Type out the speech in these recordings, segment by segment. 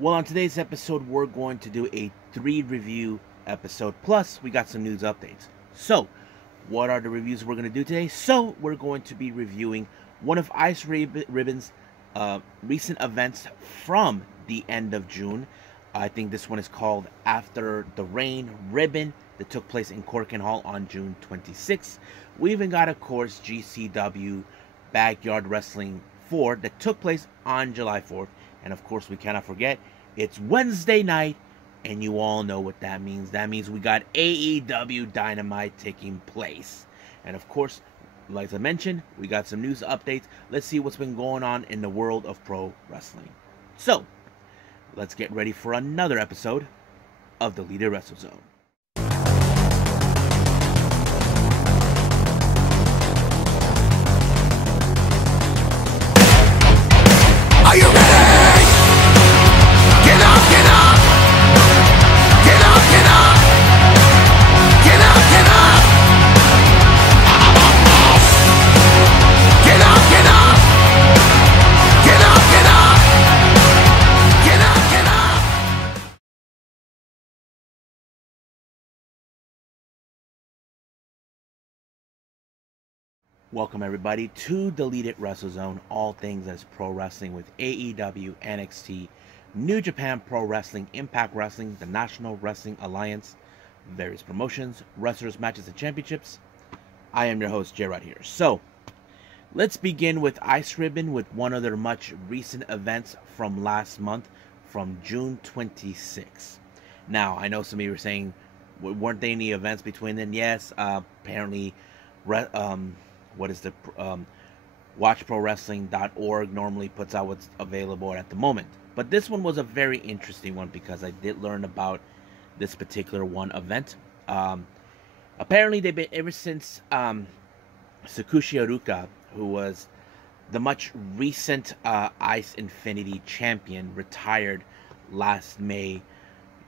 Well, on today's episode, we're going to do a 3 review episode. Plus, we got some news updates. So, what are the reviews we're going to do today? So, we're going to be reviewing one of Ice Ribbon's recent events from the end of June. I think this one is called After the Rain Ribbon that took place in Corkin Hall on June 26th. We even got, of course, GCW Backyard Wrestling 4 that took place on July 4th. And of course, we cannot forget, it's Wednesday night, and you all know what that means. That means we got AEW Dynamite taking place. And of course, like I mentioned, we got some news updates. Let's see what's been going on in the world of pro wrestling. So, let's get ready for another episode of the Deleted Wrestle Zone. Are you ready? Get up, get up! Get up, get up! Get up, get up! Get up, get up! Get up, get up! Get up, get up! Welcome everybody to Deleted Wrestle Zone, all things as pro wrestling with AEW, NXT, New Japan Pro Wrestling, Impact Wrestling, the National Wrestling Alliance, various promotions, wrestlers, matches, and championships. I am your host, J-Rod here. So, let's begin with Ice Ribbon with one of their much recent events from last month, from June 26th. Now, I know some of you were saying, weren't there any events between then? Yes, apparently, watchprowrestling.org normally puts out what's available at the moment. But this one was a very interesting one because I did learn about this particular one event. Apparently, they've been, ever since Sakushi Haruka, who was the much recent ICEinfinity champion, retired last May.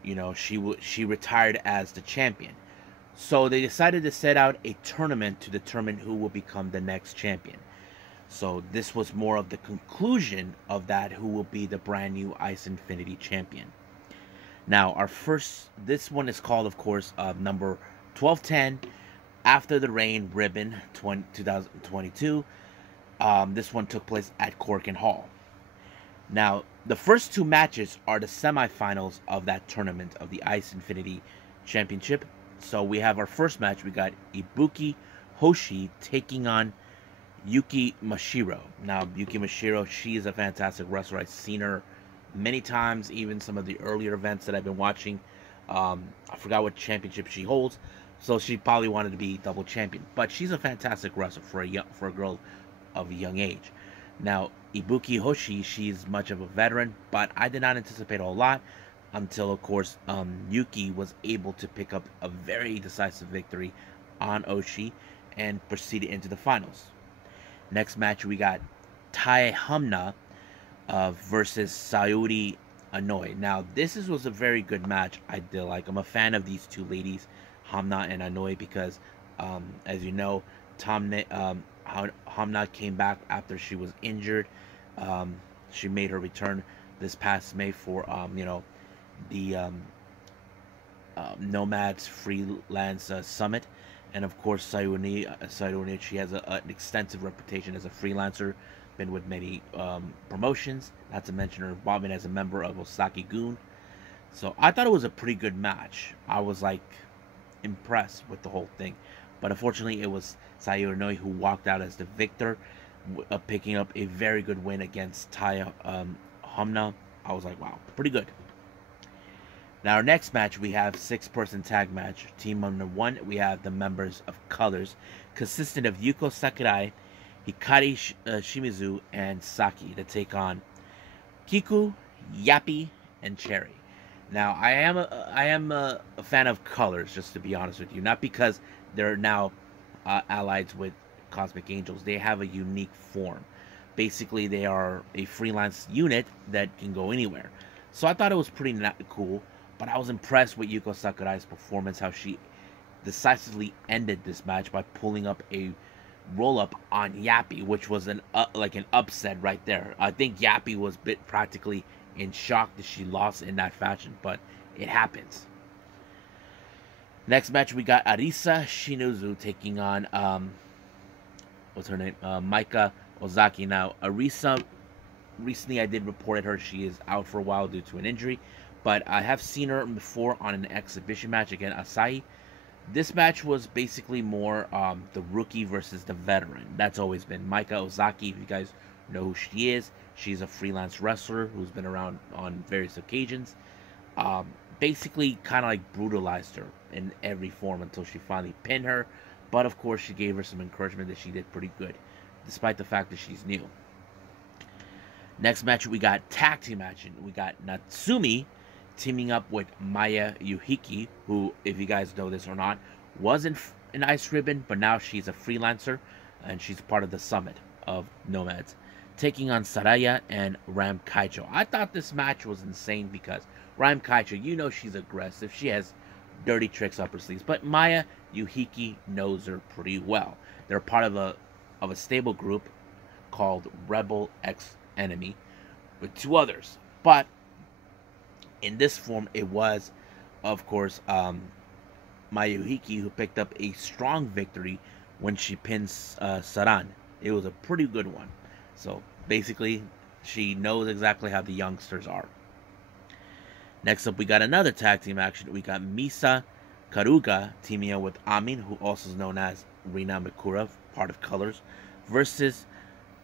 You know, she retired as the champion. So they decided to set out a tournament to determine who will become the next champion. So this was more of the conclusion of that, who will be the brand new ICEinfinity champion. Now, this one is called, of course, number 1210, After the Rain Ribbon 2022. This one took place at Corkin Hall. Now, the first 2 matches are the semifinals of that tournament of the ICEinfinity Championship. So we have our first match. We got Ibuki Hoshi taking on Yuki Mashiro. Now, Yuki Mashiro, she is a fantastic wrestler. I've seen her many times, even some of the earlier events that I've been watching. I forgot what championship she holds, so she probably wanted to be double champion. But she's a fantastic wrestler for a girl of a young age. Now, Ibuki Hoshi, she's much of a veteran, but I did not anticipate a lot until, of course, Yuki was able to pick up a very decisive victory on Oshi and proceeded into the finals. Next match, we got Tai Hamna versus Sayuri Anoa'i. Now, this was a very good match. I did like. I'm a fan of these two ladies, Hamna and Anoa'i, because, as you know, Hamna came back after she was injured. She made her return this past May for, the Nomads Freelance Summit. And of course, Sayuri, she has an extensive reputation as a freelancer, been with many promotions, not to mention her involvement as a member of Osaki-gun. So I thought it was a pretty good match. I was like impressed with the whole thing. But unfortunately, it was Sayuri Anoa'i who walked out as the victor, picking up a very good win against Tai Hamna. I was like, wow, pretty good. Now, our next match, we have 6-person tag match. Team number 1, we have the members of Colors, consisting of Yuko Sakurai, Hikari Shimizu, and Saki, to take on Kiku, Yappy, and Cherry. Now, I am a fan of Colors, just to be honest with you. Not because they're now allied with Cosmic Angels. They have a unique form. Basically, they are a freelance unit that can go anywhere. So I thought it was pretty cool. But I was impressed with Yuko Sakurai's performance, how she decisively ended this match by pulling up a roll-up on Yappy, which was like an upset right there. I think Yappy was practically in shock that she lost in that fashion, but it happens. Next match, we got Arisa Shimizu taking on, what's her name? Maika Ozaki. Now, Arisa, recently I did report her. She is out for a while due to an injury, but I have seen her before on an exhibition match against Asahi. This match was basically more the rookie versus the veteran. That's always been Maika Ozaki. If you guys know who she is, she's a freelance wrestler who's been around on various occasions. Basically kind of like brutalized her in every form until she finally pinned her. But of course, she gave her some encouragement that she did pretty good, despite the fact that she's new. Next match, we got tag team action. We got Natsumi teaming up with Maya Yuhiki, who, if you guys know this or not, was in Ice Ribbon, but now she's a freelancer, and she's part of the Summit of Nomads, taking on Saraya and Ram Kaicho. I thought this match was insane because Ram Kaicho, you know she's aggressive. She has dirty tricks up her sleeves, but Maya Yuhiki knows her pretty well. They're part of a stable group called Rebel X Enemy with two others, but in this form, it was, of course, Mayuhiki who picked up a strong victory when she pins Saran. It was a pretty good one. So basically, she knows exactly how the youngsters are. Next up, we got another tag team action. We got Misa Karuga teaming up with Amin, who also is known as Rina Mikura, part of Colors, versus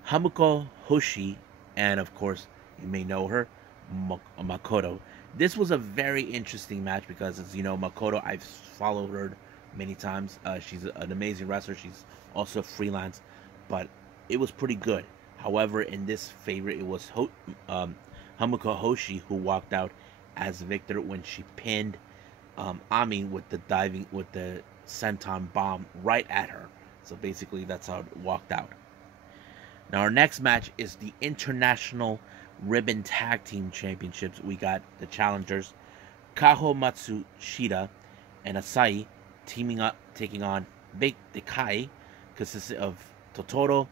Hamuko Hoshi, and of course, you may know her, Makoto. This was a very interesting match because, as you know, Makoto, I've followed her many times. She's an amazing wrestler. She's also freelance, but it was pretty good. However, in this favor, it was Hamuko Hoshi who walked out as victor when she pinned Ami with the senton bomb right at her. So basically, that's how it walked out. Now, our next match is the International Ribbon Tag Team Championships. We got the challengers Kaho Matsushita and Asai teaming up, taking on Big Dekai, consisting of Totoro,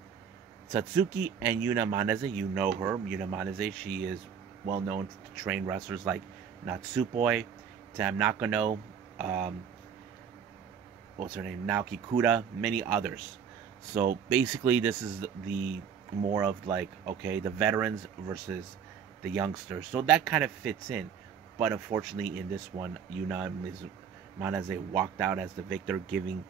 Satsuki, and Yuna Maneze. You know her, Yuna Maneze. She is well known to train wrestlers like Natsupoi, Tam Nakano, what's her name, Naoki Kuda, many others. So basically, this is the more of like, okay, the veterans versus the youngsters. So that kind of fits in. But unfortunately, in this one, Yuna Maneze walked out as the victor, giving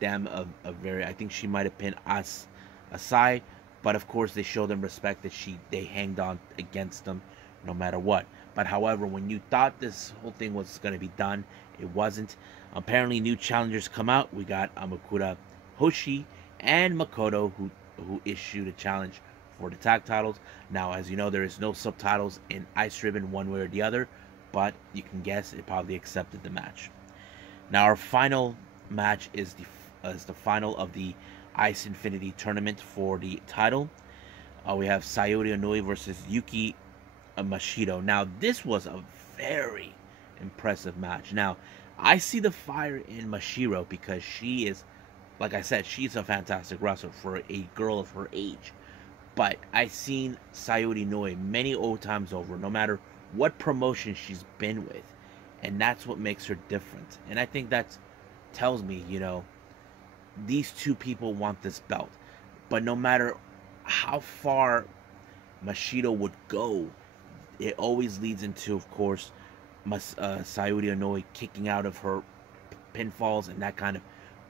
them a very, I think she might have pinned Asai. But of course, they showed them respect that they hanged on against them no matter what. But however, when you thought this whole thing was going to be done, it wasn't. Apparently, new challengers come out. We got Amakura Hoshi and Makoto, who issued a challenge for the tag titles. Now, as you know, there is no subtitles in Ice Ribbon one way or the other, but you can guess it probably accepted the match. Now, our final match is the final of the ICEinfinity tournament for the title. We have Sayori Onoi versus Yuki Mashiro. Now, this was a very impressive match. Now, I see the fire in Mashiro because she is, like I said, she's a fantastic wrestler for a girl of her age. But I've seen Sayori Noi many old times over, no matter what promotion she's been with. And that's what makes her different. And I think that tells me, these two people want this belt. But no matter how far Mashiro would go, it always leads into, of course, Sayori Onoi kicking out of her pinfalls, and that kind of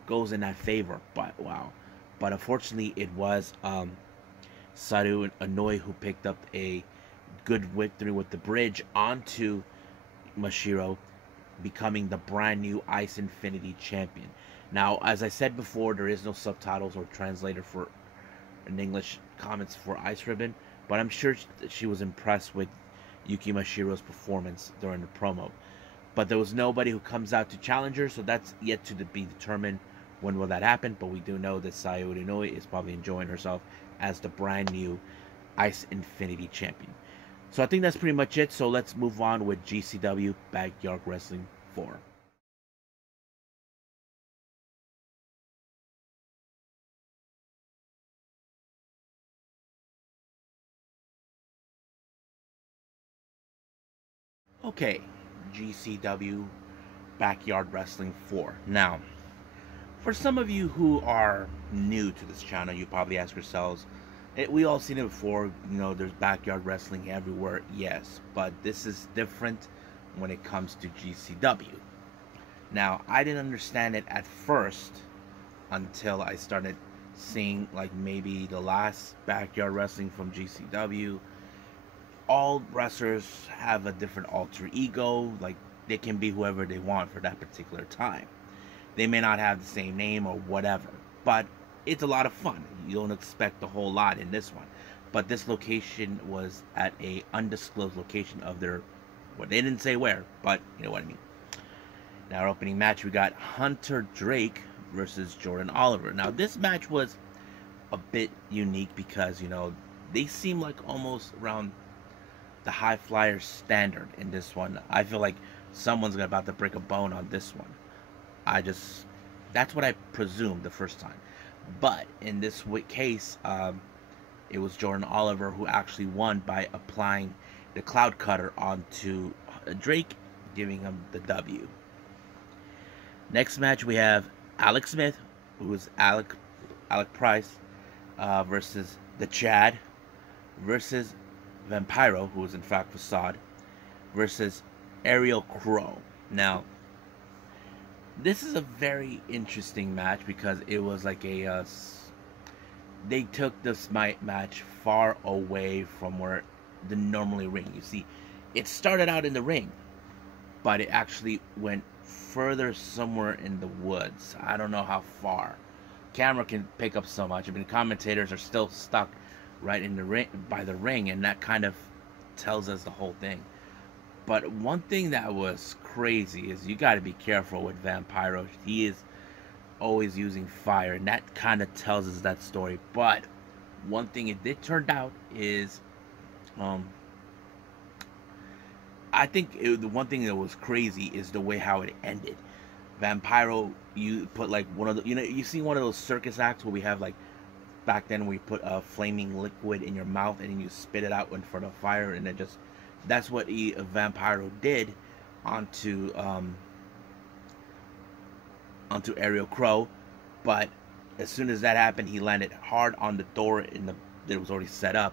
goes in that favor. But wow. But unfortunately, it was Sayori Onoi who picked up a good victory with the bridge onto Mashiro, becoming the brand new ICEinfinity champion. Now, as I said before, there is no subtitles or translator for in English comments for Ice Ribbon, but I'm sure she was impressed with Yuki Mashiro's performance during the promo. But there was nobody who comes out to challenge her, so that's yet to be determined when will that happen. But we do know that Sayori Noi is probably enjoying herself as the brand new ICEinfinity champion. So I think that's pretty much it. So let's move on with GCW Backyard Wrestling 4. Okay, GCW Backyard Wrestling 4. Now, for some of you who are new to this channel, you probably ask yourselves, we all seen it before, you know, there's backyard wrestling everywhere, yes, but this is different when it comes to GCW. Now, I didn't understand it at first until I started seeing, like, maybe the last backyard wrestling from GCW. All wrestlers have a different alter ego, like, they can be whoever they want for that particular time. They may not have the same name or whatever, but it's a lot of fun. You don't expect a whole lot in this one. But this location was at a undisclosed location of their, well, they didn't say where, but you know what I mean. Now, our opening match, we got Hunter Drake versus Jordan Oliver. Now, this match was a bit unique because, you know, they seem like almost around the high flyer standard in this one. I feel like someone's about to break a bone on this one. That's what I presumed the first time. But in this case, it was Jordan Oliver who actually won by applying the Cloud Cutter onto Drake, giving him the W. Next match, we have Alex Smith, who is Alec Price, versus the Chad, versus Vampiro, who is in fact Facade, versus Ariel Crow. Now, this is a very interesting match because it was like a they took this match far away from where the normally ring. You see, it started out in the ring, but it actually went further somewhere in the woods. I don't know how far. Camera can pick up so much. I mean, commentators are still stuck right in the ring, by the ring, and that kind of tells us the whole thing. But one thing that was crazy is you got to be careful with Vampiro. He is always using fire, and that kind of tells us that story. But one thing it did turn out is, I think the one thing that was crazy is the way how it ended. Vampiro, you put like one of the, you know, you see one of those circus acts where we have like, back then we put a flaming liquid in your mouth and then you spit it out in front of fire, and it just, that's what Vampiro did onto Ariel Crow. But as soon as that happened, he landed hard on the door that was already set up.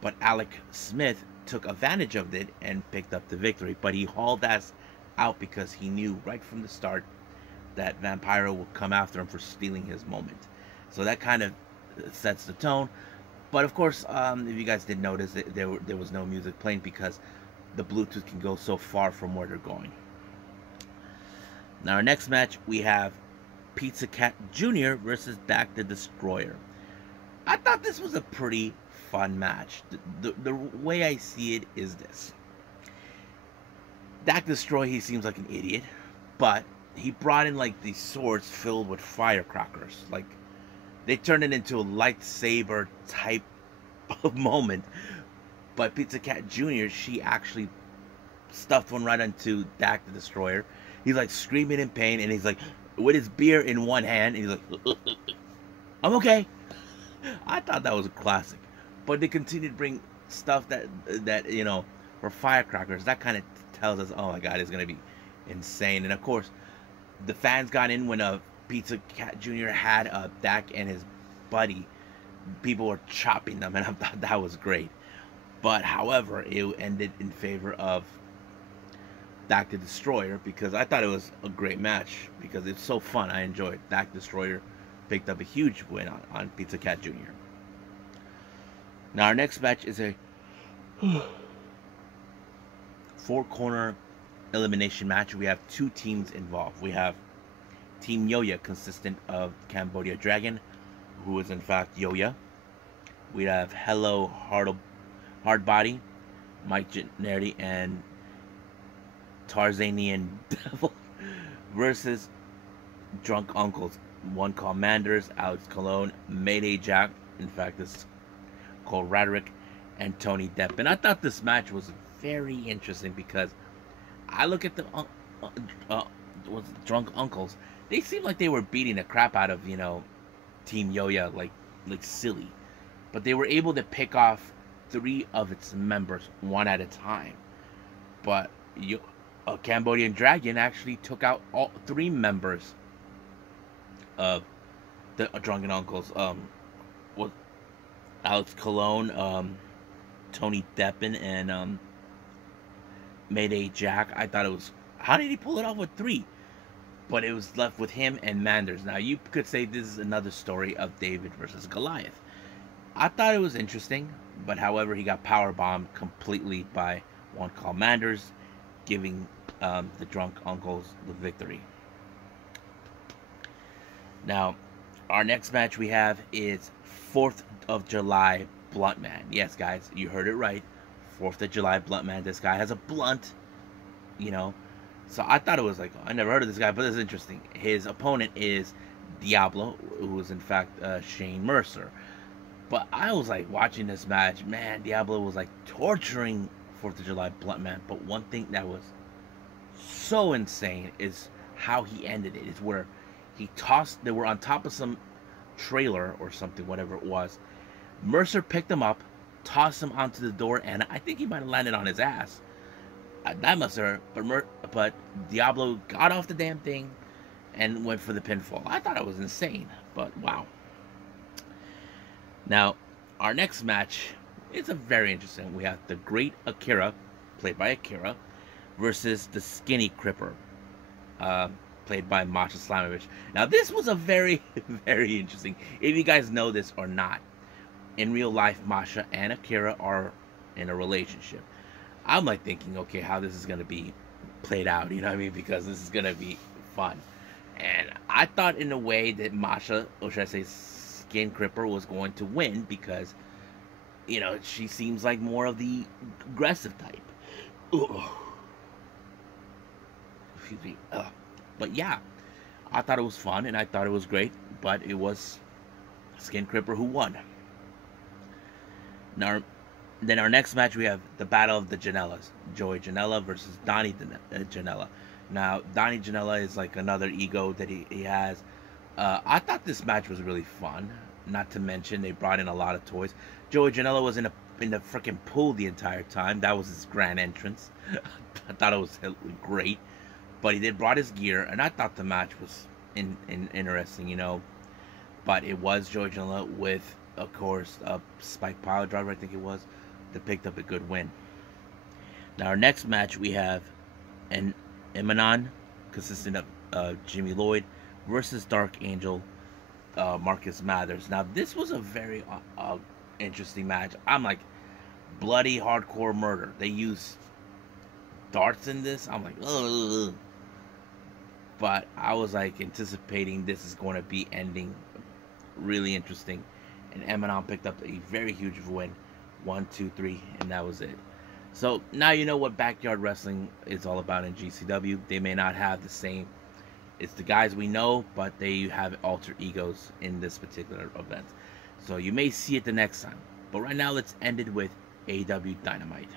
But Alec Smith took advantage of it and picked up the victory. But he hauled ass out because he knew right from the start that Vampiro would come after him for stealing his moment. So that kind of sets the tone. But of course, if you guys did notice, there was no music playing because the Bluetooth can go so far from where they're going. Now, our next match, we have Pizza Cat Jr. versus Dak the Destroyer. I thought this was a pretty fun match. The way I see it is this. Dak the Destroyer, he seems like an idiot, but he brought in like these swords filled with firecrackers. Like, they turned it into a lightsaber type of moment. But Pizza Cat Jr., she actually stuffed one right into Dak the Destroyer. He's like screaming in pain, and he's like, with his beer in one hand, and he's like, I'm okay. I thought that was a classic. But they continued to bring stuff that you know, for firecrackers. That kind of tells us, oh my god, it's going to be insane. And of course, the fans got in when Pizza Cat Jr. had Dak and his buddy. People were chopping them, and I thought that was great. But however, it ended in favor of Dak the Destroyer because I thought it was a great match because it's so fun. I enjoyed it. Dak Destroyer picked up a huge win on Pizza Cat Jr. Now our next match is a 4-corner elimination match. We have 2 teams involved. We have Team Yoya, consistent of Cambodia Dragon, who is in fact Yoya. We have Hello Hardbody, Mike Gennardi, and Tarzanian Devil versus Drunk Uncles, one called Manders, Alex Colon, Mayday Jack, in fact this is called Roderick, and Tony Depp. And I thought this match was very interesting because I look at the Drunk Uncles, they seem like they were beating the crap out of, you know, Team Yoya like silly, but they were able to pick off 3 of its members one at a time. But a Cambodian Dragon actually took out all 3 members of the Drunken Uncles. Was Alex Colon, Tony Deppen, and Mayday Jack. I thought it was, how did he pull it off with 3? But it was left with him and Manders. Now you could say this is another story of David versus Goliath. I thought it was interesting, but however, he got powerbombed completely by one called Manders, giving the Drunk Uncles the victory. Now, our next match we have is 4th of July Blunt Man. Yes, guys, you heard it right. 4th of July Blunt Man. This guy has a blunt, you know. So I thought it was like, I never heard of this guy, but it's interesting. His opponent is Diablo, who is in fact Shane Mercer. But I was like watching this match, man, Diablo was like torturing 4th of July Blunt Man. But one thing that was so insane is how he ended it. Is where he tossed, they were on top of some trailer or something, whatever it was. Mercer picked him up, tossed him onto the door, and I think he might have landed on his ass. That must have hurt, but Diablo got off the damn thing and went for the pinfall. I thought it was insane, but wow. Now, our next match is a very interesting. We have the Great Akira, played by Akira, versus the Skinny Cripper, played by Masha Slamovich. Now, this was a very, very interesting. If you guys know this or not, in real life, Masha and Akira are in a relationship. I'm like thinking, okay, how this is going to be played out, you know what I mean? Because this is going to be fun. And I thought in a way that Masha, or should I say Skin Cripper, was going to win because, you know, she seems like more of the aggressive type. Ugh. Excuse me. But yeah, I thought it was fun and I thought it was great, but it was Skin Cripper who won. Now, then our next match, we have the Battle of the Janellas. Joey Janela versus Donnie Janela. Now, Donnie Janela is like another ego that he has. I thought this match was really fun. Not to mention, they brought in a lot of toys. Joey Janela was in the freaking pool the entire time. That was his grand entrance. I thought it was great. But he brought his gear, and I thought the match was interesting, you know. But it was Joey Janela with, of course, a Spike Pile Driver, I think it was, that picked up a good win. Now, our next match, we have an Emanon, consisting of Jimmy Lloyd, versus Dark Angel, Marcus Mathers. Now, this was a very interesting match. I'm like, bloody hardcore murder. They use darts in this. I'm like, ugh. But I was like anticipating this is going to be ending really interesting. And Emanon picked up a very huge win. 1, 2, 3, and that was it. So now you know what backyard wrestling is all about in GCW. They may not have the same, it's the guys we know, but they have alter egos in this particular event. So you may see it the next time. But right now, let's end it with AEW Dynamite.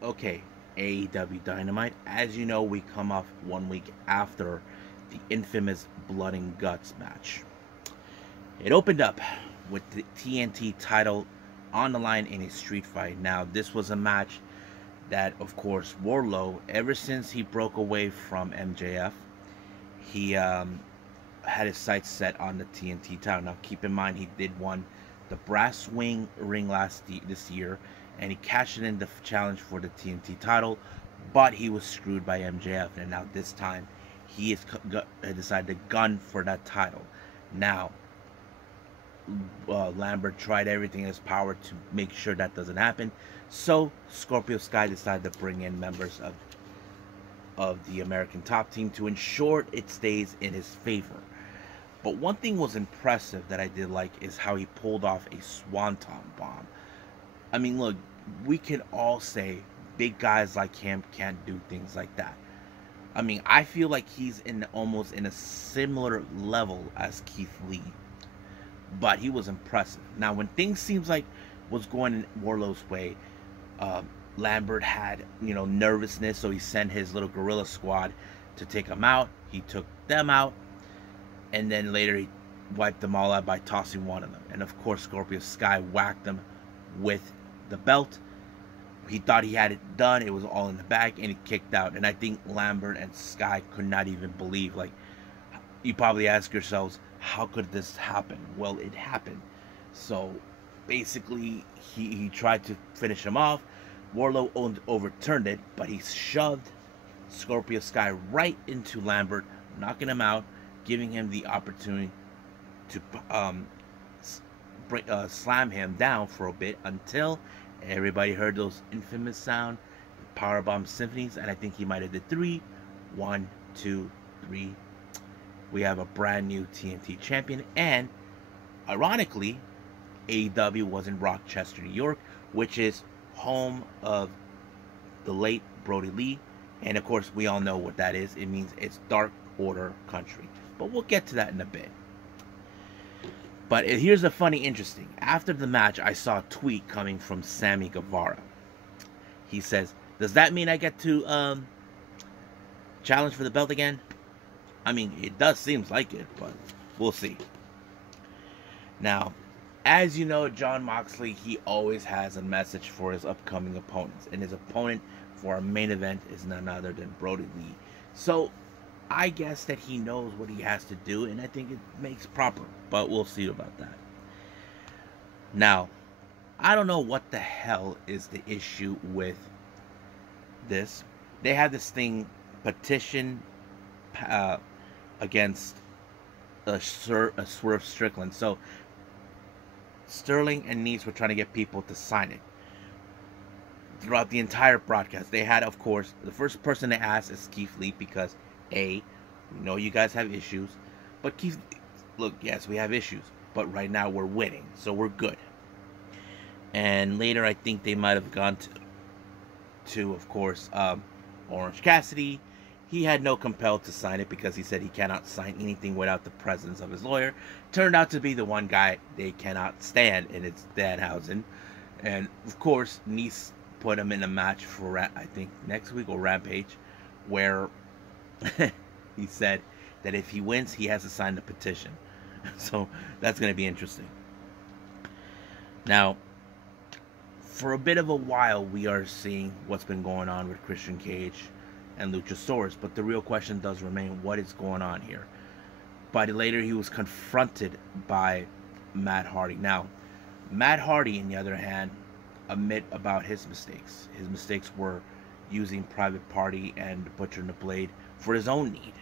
Okay, AEW Dynamite. As you know, we come off 1 week after the infamous Blood and Guts match. It opened up with the TNT title on the line in a street fight. Now, this was a match that, of course, Wardlow, ever since he broke away from MJF, he had his sights set on the TNT title. Now, keep in mind, he did won the Brass Ring ring this year, and he cashed in the challenge for the TNT title, but he was screwed by MJF, and now this time he has decided to gun for that title. Now, Lambert tried everything in his power to make sure that doesn't happen, so Scorpio Sky decided to bring in members of the American Top Team to ensure it stays in his favor. But one thing was impressive that I did like is how he pulled off a Swanton Bomb. I mean, look, we can all say big guys like him can't do things like that. I mean, I feel like he's almost in a similar level as Keith Lee. But he was impressive. Now, when things seems like was going in Wardlow's way, Lambert had, nervousness, so he sent his little guerrilla squad to take him out. He took them out, and then later he wiped them all out by tossing one of them. And of course, Scorpio Sky whacked them with the belt. He thought he had it done. It was all in the bag, and he kicked out. And I think Lambert and Sky could not even believe. Like, you probably ask yourselves, how could this happen? Well, it happened. So, basically, he tried to finish him off. Wardlow overturned it, but he shoved Scorpio Sky right into Lambert, knocking him out, giving him the opportunity to slam him down for a bit until everybody heard those infamous sound, powerbomb symphonies, and I think he might have did 3. 1, 2, 3. We have a brand new TNT champion, and ironically, AEW was in Rochester, New York, which is home of the late Brody Lee, and of course we all know what that is. It means it's Dark Order country, but we'll get to that in a bit. But here's the funny, interesting. After the match, I saw a tweet coming from Sammy Guevara. He says, "Does that mean I get to challenge for the belt again?" I mean, it does seem like it, but we'll see. Now, as you know, Jon Moxley, he always has a message for his upcoming opponents. And his opponent for our main event is none other than Brody Lee. So, I guess that he knows what he has to do, and I think it makes proper. But we'll see about that. Now, I don't know what the hell is the issue with this. They had this thing, petition against Swerve Strickland. So, Sterling and Nese were trying to get people to sign it. Throughout the entire broadcast, they had, of course, the first person to ask is Keith Lee, because we know you guys have issues, but Keith, look, yes, we have issues, but right now we're winning, so we're good. And later, I think they might have gone to of course, Orange Cassidy. He had no compel to sign it because he said he cannot sign anything without the presence of his lawyer. Turned out to be the one guy they cannot stand, and it's Danhausen. And of course, Nese put him in a match for, I think, next week or Rampage, where he said that if he wins, he has to sign the petition. So that's going to be interesting. Now, for a bit of a while, we are seeing what's been going on with Christian Cage and Luchasaurus, but the real question does remain, what is going on here? But later, he was confronted by Matt Hardy. Now, Matt Hardy, on the other hand, admit about his mistakes. His mistakes were using Private Party and Butcher and the Blade for his own need,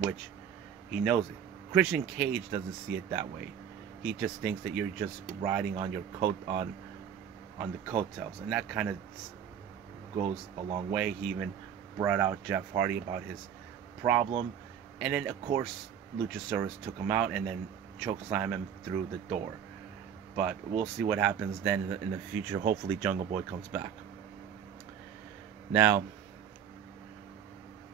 which he knows it. Christian Cage doesn't see it that way. He just thinks that you're just riding on your on the coattails, and that kind of goes a long way. He even brought out Jeff Hardy about his problem, and then of course Luchasaurus took him out and then chokeslam him through the door. But we'll see what happens then in the future. Hopefully Jungle Boy comes back. Now,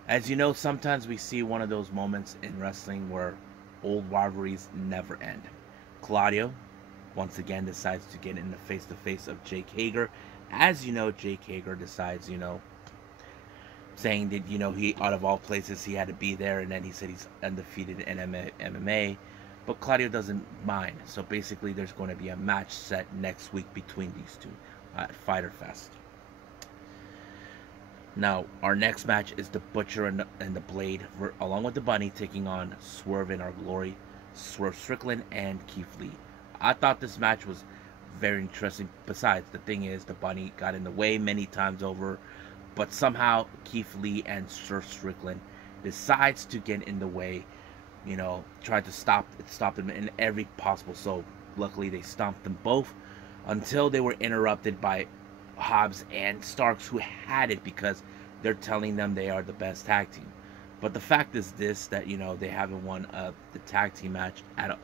as you know, sometimes we see one of those moments in wrestling where old rivalries never end. Claudio once again decides to get in the face-to-face of Jake Hager. As you know, Jake Hager decides, saying that, he, out of all places, he had to be there, and then he said he's undefeated in MMA. But Claudio doesn't mind. So basically, there's going to be a match set next week between these two at Fyter Fest. Now, our next match is the Butcher and the Blade, along with the Bunny, taking on Swerve in Our Glory, Swerve Strickland, and Keith Lee. I thought this match was very interesting. Besides, the thing is, the Bunny got in the way many times over, but somehow Keith Lee and Swerve Strickland decides to get in the way, tried to stop them in every possible. So luckily they stomped them both until they were interrupted by Hobbs and Starks, who had it because they're telling them they are the best tag team. But the fact is this, that they haven't won the tag team match at all.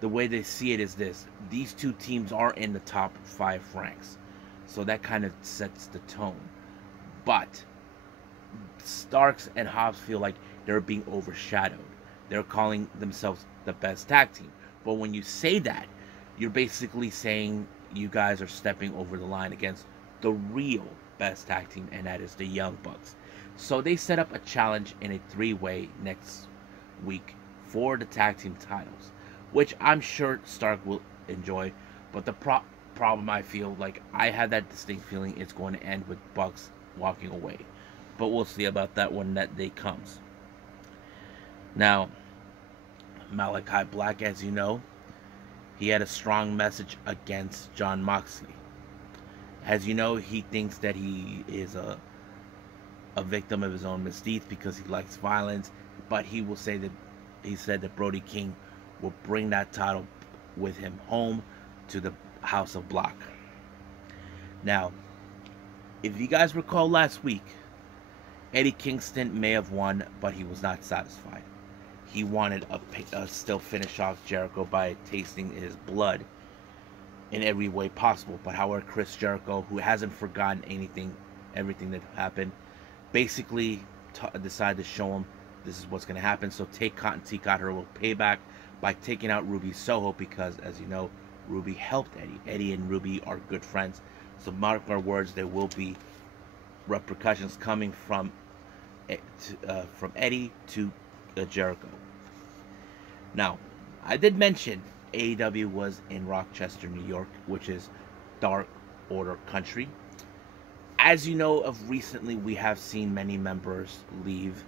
The way they see it is this: these two teams are in the top 5 ranks, so that kind of sets the tone. But Starks and Hobbs feel like they're being overshadowed. They're calling themselves the best tag team. But when you say that, you're basically saying you guys are stepping over the line against the real best tag team, and that is the Young Bucks. So they set up a challenge in a 3-way next week for the tag team titles, which I'm sure Stark will enjoy. But the problem, I feel like I had that distinct feeling it's going to end with Bucks walking away. But we'll see about that when that day comes. Now, Malachi Black, as you know, he had a strong message against Jon Moxley. As you know, he thinks that he is a victim of his own misdeeds because he likes violence, but he will say that he said that Brody King will bring that title with him home to the House of Black. Now, if you guys recall last week, Eddie Kingston may have won, but he was not satisfied. He wanted a still finish off Jericho by tasting his blood in every way possible. But however, Chris Jericho, who hasn't forgotten everything that happened, basically decided to show him this is what's going to happen. So T got her little payback by taking out Ruby Soho because, as you know, Ruby helped Eddie. Eddie and Ruby are good friends. So mark our words, there will be repercussions coming from Eddie to Jericho. Now, I did mention AEW was in Rochester, New York, which is Dark Order country. As you know, of recently, we have seen many members leave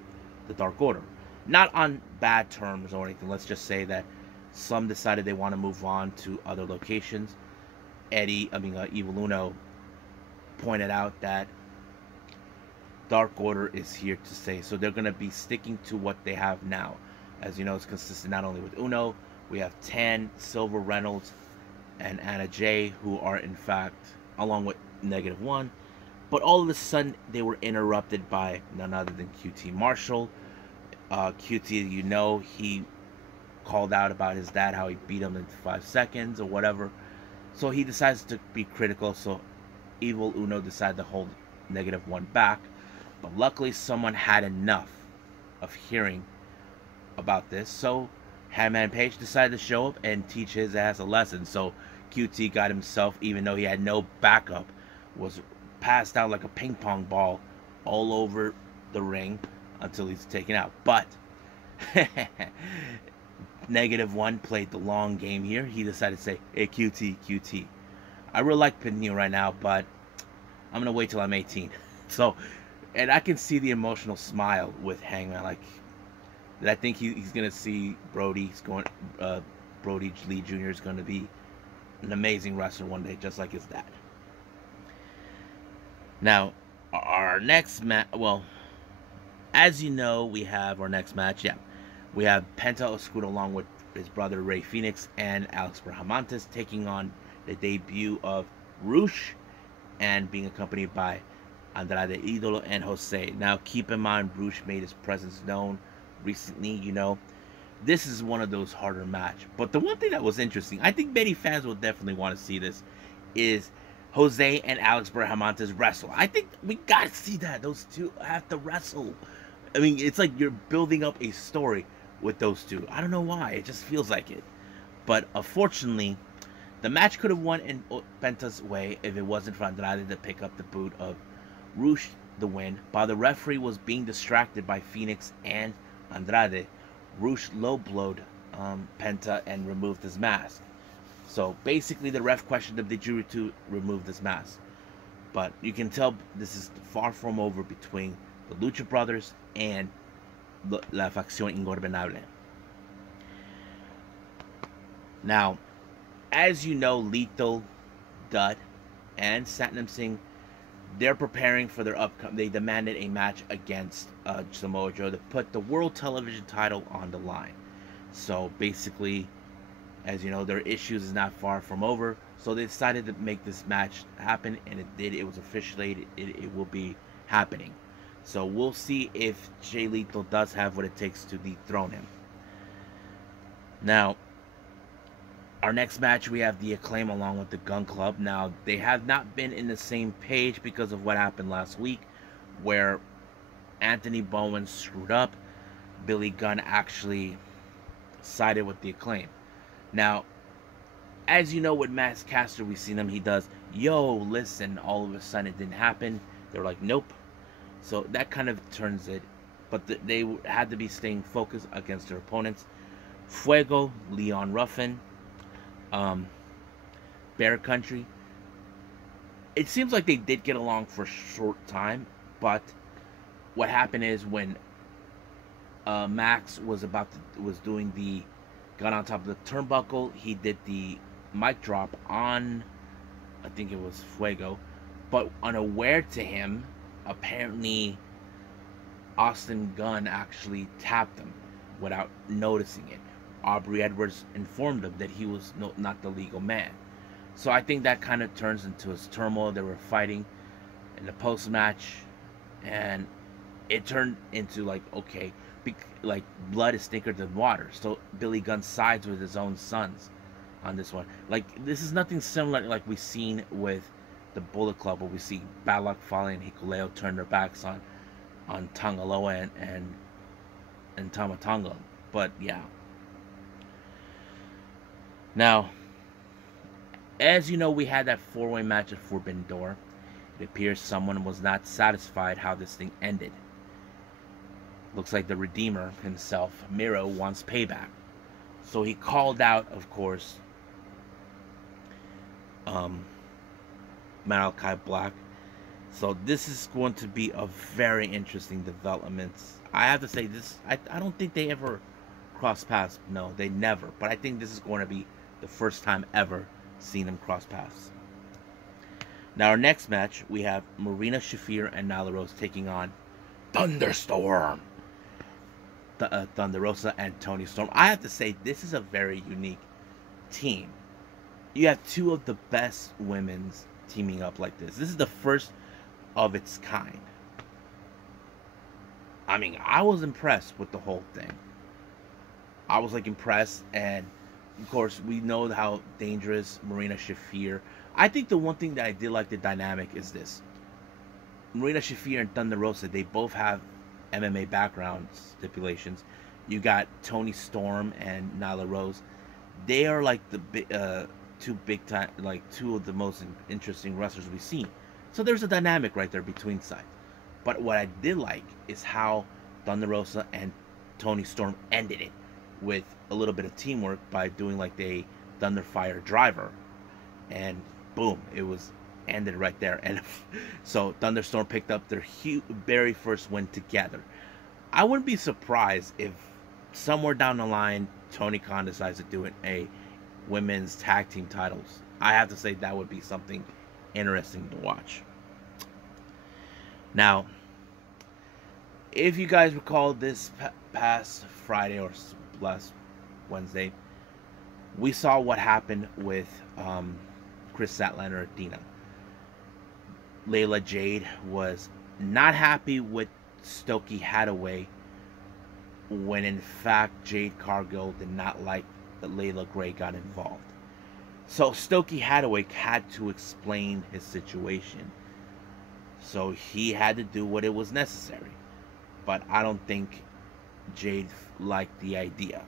the Dark Order. Not on bad terms or anything. Let's just say that some decided they want to move on to other locations. Evil Uno pointed out that Dark Order is here to stay. So they're going to be sticking to what they have now. As you know, it's consistent not only with Uno. We have Tan, Silver Reynolds, and Anna Jay, who are in fact, along with -1. But all of a sudden, they were interrupted by none other than QT Marshall. QT, you know, he called out about his dad, how he beat him in 5 seconds or whatever. So he decides to be critical. So Evil Uno decided to hold -1 back. But luckily, someone had enough of hearing about this. So Hangman Page decided to show up and teach his ass a lesson. So QT got himself, even though he had no backup, was passed out like a ping pong ball all over the ring until he's taken out. But -1 played the long game here. He decided to say, hey, QT. I really like Pinu right now, but I'm going to wait till I'm 18. So, and I can see the emotional smile with Hangman. Like, I think he's going to see Brody. Brody Lee Jr. is going to be an amazing wrestler one day, just like his dad. Now, our next match, well, as you know, we have our next match, we have Penta Oscuro along with his brother Rey Fenix and Alex Brahamantes taking on the debut of Rush and being accompanied by Andrade Idolo and Jose. Now, keep in mind, Rush made his presence known recently, you know. This is one of those harder matches. But the one thing that was interesting, I think many fans will definitely want to see this, is Jose and Alex Brahamantes wrestle. I think we gotta see that. Those two have to wrestle. I mean, it's like you're building up a story with those two. I don't know why. It just feels like it. But unfortunately, the match could have won in Penta's way if it wasn't for Andrade to pick up the boot of Rush the win. While the referee was being distracted by Phoenix and Andrade, Rush low-blowed Penta and removed his mask. So basically the ref questioned him, did you to remove this mask? But you can tell this is far from over between the Lucha Brothers and La Facción Ingobernable. Now, as you know, Lethal, Dutt, and Satnam Singh, they're preparing for their upcoming. They demanded a match against Samoa Joe to put the World Television title on the line. So basically, as you know, their issues is not far from over. So they decided to make this match happen, and it did. It was officiated. It will be happening. So we'll see if Jay Lethal does have what it takes to dethrone him. Now, our next match, we have the Acclaim along with the Gun Club. Now, they have not been in the same page because of what happened last week, where Anthony Bowen screwed up. Billy Gunn actually sided with the Acclaim. Now, as you know, with Max Caster, we've seen him. He does, yo, listen, all of a sudden it didn't happen. They're like, nope. So that kind of turns it. But they had to be staying focused against their opponents. Fuego, Leon Ruffin, um, Bear Country. It seems like they did get along for a short time, but what happened is when Max was doing the gun on top of the turnbuckle, he did the mic drop on, I think it was Fuego, but unaware to him, apparently Austin Gunn actually tapped him without noticing it. Aubrey Edwards informed him that he was not the legal man. So I think that kind of turns into his turmoil. They were fighting in the post match, and it turned into like, okay, like blood is thicker than water. So Billy Gunn sides with his own sons on this one. Like, this is nothing similar like we've seen with the Bullet Club, where we see Bad Luck Fale and Hikuleo turn their backs on Tangaloa and Tama Tonga. But yeah. Now, as you know, we had that 4-way match at Forbidden Door. It appears someone was not satisfied how this thing ended. Looks like the Redeemer himself, Miro, wants payback. So he called out, of course, Malachi Black. So this is going to be a very interesting development. I have to say this, I don't think they ever cross paths. No, they never. But I think this is going to be the first time ever seen them cross paths. Now our next match, we have Marina Shafir and Nyla Rose taking on Thunderstorm. Thunder Rosa and Toni Storm. I have to say, this is a very unique team. You have two of the best women's teaming up like this. This is the first of its kind. I mean, I was impressed with the whole thing. I was like impressed, and of course we know how dangerous Marina Shafir. I think the one thing that I did like the dynamic is this. Marina Shafir and Thunder Rosa, they both have MMA background stipulations. You got Toni Storm and Nyla Rose. They are like the two big time, like two of the most interesting wrestlers we've seen. So there's a dynamic right there between sides. But what I did like is how Thunder Rosa and Toni Storm ended it with a little bit of teamwork by doing like the Thunder Fire driver, and boom, it was ended right there. And so Thunderstorm picked up their very first win together. I wouldn't be surprised if somewhere down the line Tony Khan decides to do a women's tag team titles. I have to say that would be something interesting to watch. Now, if you guys recall, this past Friday or last Wednesday, we saw what happened with Chris Statlander and Dina. Layla Jade was not happy with Stokely Hathaway, when in fact Jade Cargill did not like that Layla Gray got involved. So Stokely Hathaway had to explain his situation. So he had to do what it was necessary. But I don't think Jade liked the idea.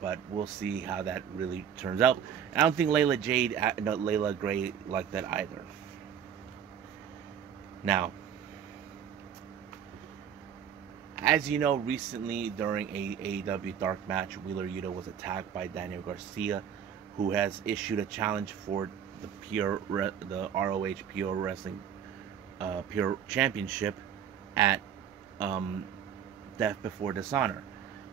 But we'll see how that really turns out. I don't think Layla Gray liked that either. Now, as you know, recently during a AEW Dark match, Wheeler Yuta was attacked by Daniel Garcia, who has issued a challenge for the ROH Pure Wrestling Pure Championship at Death Before Dishonor.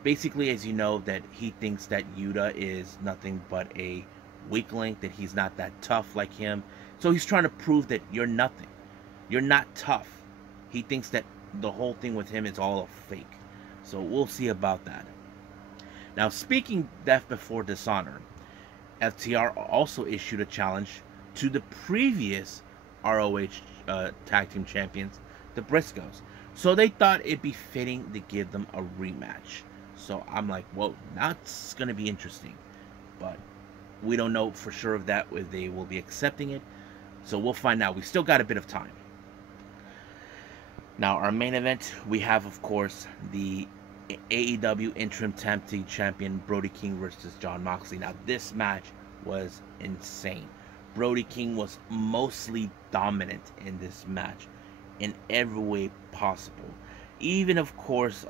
Basically, as you know, that he thinks that Yuta is nothing but a weak link, that he's not that tough like him. So he's trying to prove that you're nothing. You're not tough. He thinks that the whole thing with him is all a fake. So we'll see about that. Now, speaking Death Before Dishonor, FTR also issued a challenge to the previous ROH Tag Team Champions, the Briscoes. So they thought it'd be fitting to give them a rematch. So I'm like, whoa, that's going to be interesting. But we don't know for sure if they will be accepting it. So we'll find out. We still got a bit of time. Now, our main event, we have, of course, the AEW Interim Tag Team Champion Brody King versus Jon Moxley. Now, this match was insane. Brody King was mostly dominant in this match in every way possible. Even, of course,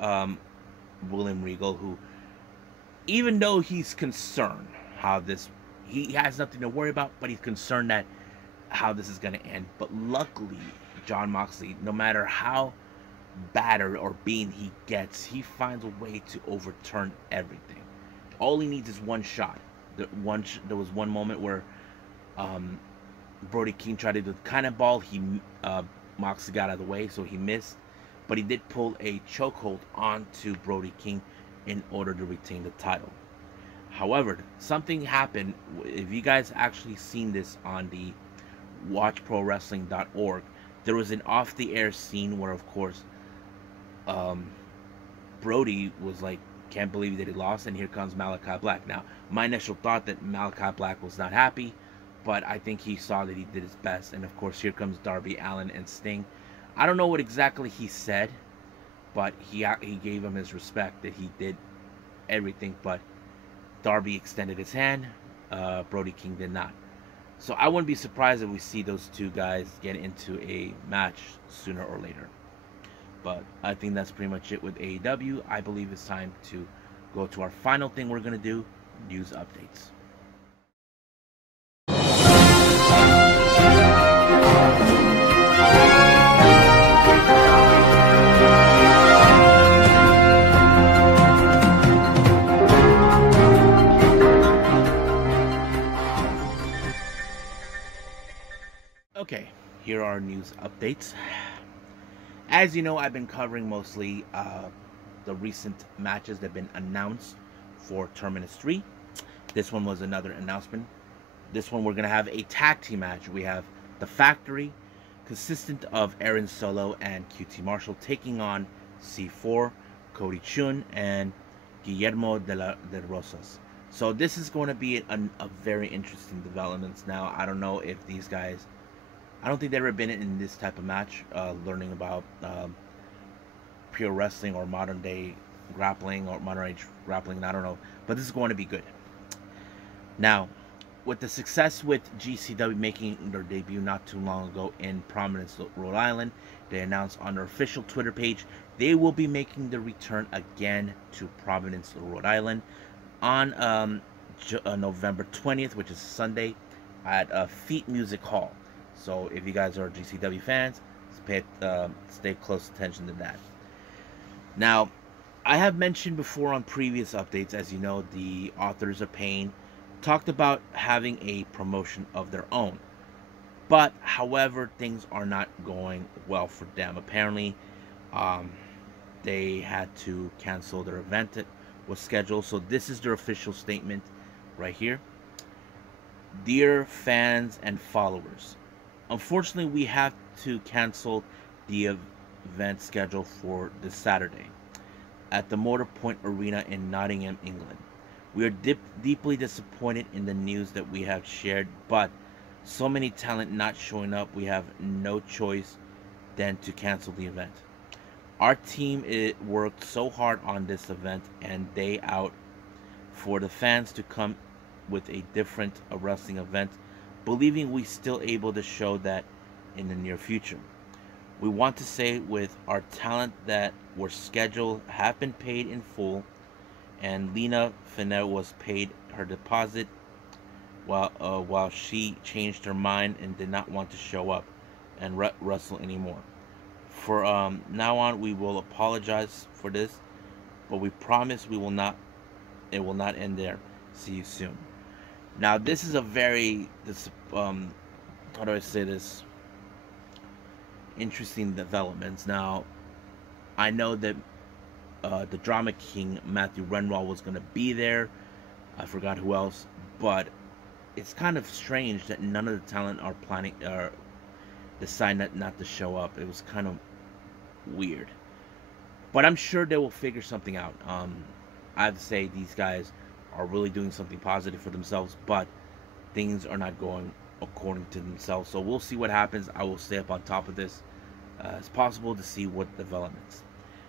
William Regal, who even though he's concerned how this, he has nothing to worry about, but he's concerned that how this is going to end. But luckily, Jon Moxley, no matter how battered or beaten he gets, he finds a way to overturn everything. All he needs is one shot. There was one moment where Brody King tried to do the cannonball. Moxley got out of the way, so he missed. But he did pull a chokehold onto Brody King in order to retain the title. However, something happened. If you guys actually seen this on the watchprowrestling.org, there was an off-the-air scene where, of course, Brody was like, can't believe that he lost, and here comes Malachi Black. Now, my initial thought that Malachi Black was not happy, but I think he saw that he did his best. And of course, here comes Darby Allin and Sting. I don't know what exactly he said, but he gave him his respect that he did everything. But Darby extended his hand, Brody King did not. So I wouldn't be surprised if we see those two guys get into a match sooner or later. But I think that's pretty much it with AEW. I believe it's time to go to our final thing we're going to do, news updates. Okay, here are news updates. As you know, I've been covering mostly the recent matches that have been announced for Terminus 3. This one was another announcement. This one we're going to have a tag team match. We have The Factory, consistent of Aaron Solo and QT Marshall, taking on C4, Cody Chun, and Guillermo de Rosas. So this is going to be a very interesting developments. Now, I don't know if these guys, I don't think they've ever been in this type of match, learning about pure wrestling or modern day grappling or modern age grappling. I don't know, but this is going to be good. Now, with the success with GCW making their debut not too long ago in Providence, Rhode Island, they announced on their official Twitter page they will be making the return again to Providence, Rhode Island on November 20th, which is Sunday, at Feet Music Hall. So if you guys are GCW fans, stay close attention to that. Now, I have mentioned before on previous updates, as you know, the Authors of Pain talked about having a promotion of their own. But, however, things are not going well for them. Apparently, they had to cancel their event that was scheduled. So this is their official statement right here. Dear fans and followers, unfortunately, we have to cancel the event schedule for this Saturday at the Motor Point Arena in Nottingham, England. We are deeply disappointed in the news that we have shared, but so many talent not showing up, we have no choice than to cancel the event. Our team worked so hard on this event and day out for the fans to come with a different wrestling event, believing we still able to show that in the near future. We want to say with our talent that were scheduled have been paid in full, and Lena Finette was paid her deposit while she changed her mind and did not want to show up and wrestle anymore. For now on, we will apologize for this, but we promise it will not end there. See you soon. Now, this is a very how do I say this? Interesting developments. Now, I know that the Drama King Matthew Renwall was going to be there. I forgot who else, but it's kind of strange that none of the talent are planning or decide not to show up. It was kind of weird, but I'm sure they will figure something out. I have to say these guys are really doing something positive for themselves, but things are not going according to themselves. So we'll see what happens. I will stay up on top of this as possible to see what developments.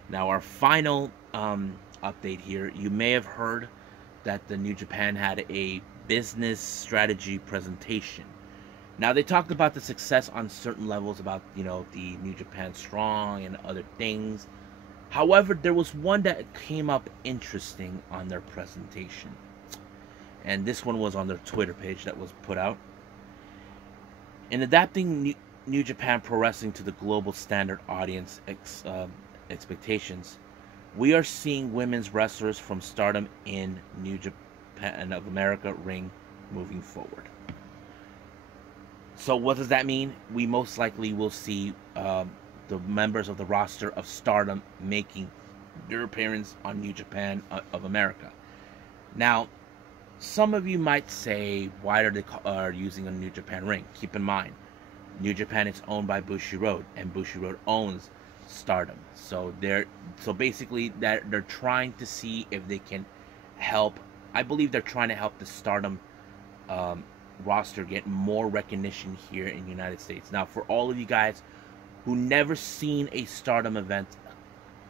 Now, our final update here. You may have heard that the New Japan had a business strategy presentation. Now, they talked about the success on certain levels about, the New Japan Strong and other things. However, there was one that came up interesting on their presentation. And this one was on their Twitter page that was put out. In adapting New Japan Pro Wrestling to the global standard audience expectations, we are seeing women's wrestlers from Stardom in New Japan of America ring moving forward. So what does that mean? We most likely will see the members of the roster of Stardom making their appearance on New Japan of America. Now, some of you might say, why are they using a New Japan ring? Keep in mind, New Japan is owned by Bushiroad, and Bushiroad owns Stardom. So basically they're trying to see if they can help. I believe they're trying to help the Stardom roster get more recognition here in the United States. Now, for all of you guys who never seen a Stardom event,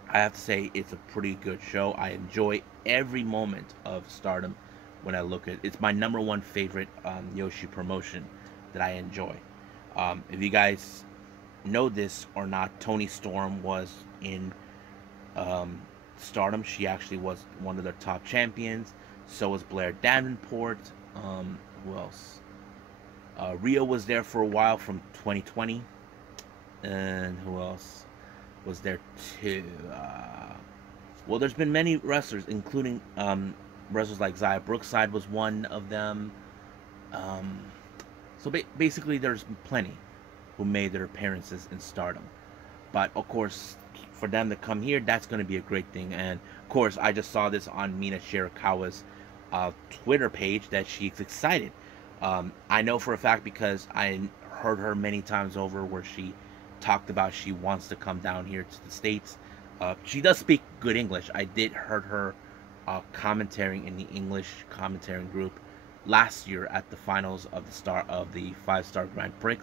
I have to say it's a pretty good show. I enjoy every moment of Stardom when I look at it. It's my #1 favorite Yoshi promotion that I enjoy. If you guys know this or not, Toni Storm was in Stardom. She actually was one of their top champions. So was Blair Davenport. Who else? Rio was there for a while from 2020. And who else was there too? Well, there's been many wrestlers, including wrestlers like Xia Brookside was one of them. So basically, there's plenty who made their appearances in Stardom. But of course, for them to come here, that's going to be a great thing. And of course, I just saw this on Mina Shirakawa's Twitter page that she's excited. I know for a fact because I heard her many times over where she talked about she wants to come down here to the States. She does speak good English. I did heard her commentating in the English commentating group last year at the finals of the 5-star Grand Prix.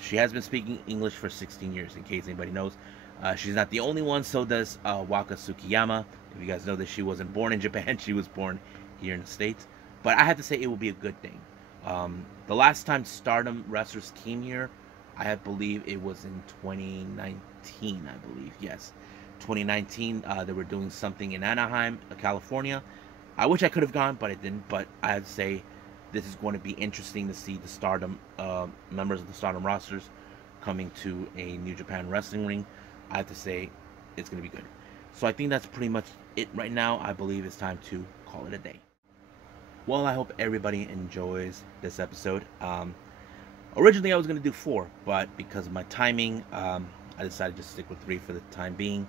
She has been speaking English for 16 years, in case anybody knows. She's not the only one, so does Waka Tsukiyama. If you guys know that she wasn't born in Japan, she was born here in the States. But I have to say it will be a good thing. The last time Stardom wrestlers came here, I believe it was in 2019, I believe. Yes, 2019. They were doing something in Anaheim, California. I wish I could have gone, but I didn't. But I have to say, this is going to be interesting to see the Stardom members of the Stardom rosters coming to a New Japan wrestling ring. I have to say, it's going to be good. So I think that's pretty much it right now. I believe it's time to call it a day. Well, I hope everybody enjoys this episode. Originally, I was going to do 4, but because of my timing, I decided to stick with 3 for the time being.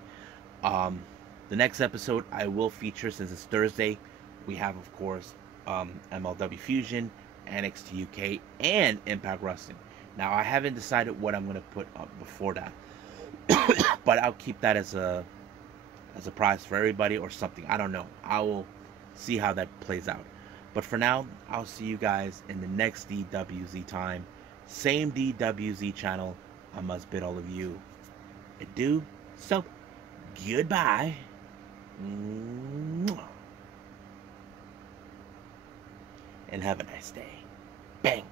The next episode I will feature, since it's Thursday, we have, of course, MLW Fusion, NXT UK, and Impact Wrestling. Now, I haven't decided what I'm going to put up before that, but I'll keep that as a prize for everybody or something. I don't know. I will see how that plays out. But for now, I'll see you guys in the next DWZ time. Same DWZ channel. I must bid all of you adieu. So, goodbye. And have a nice day. Bang.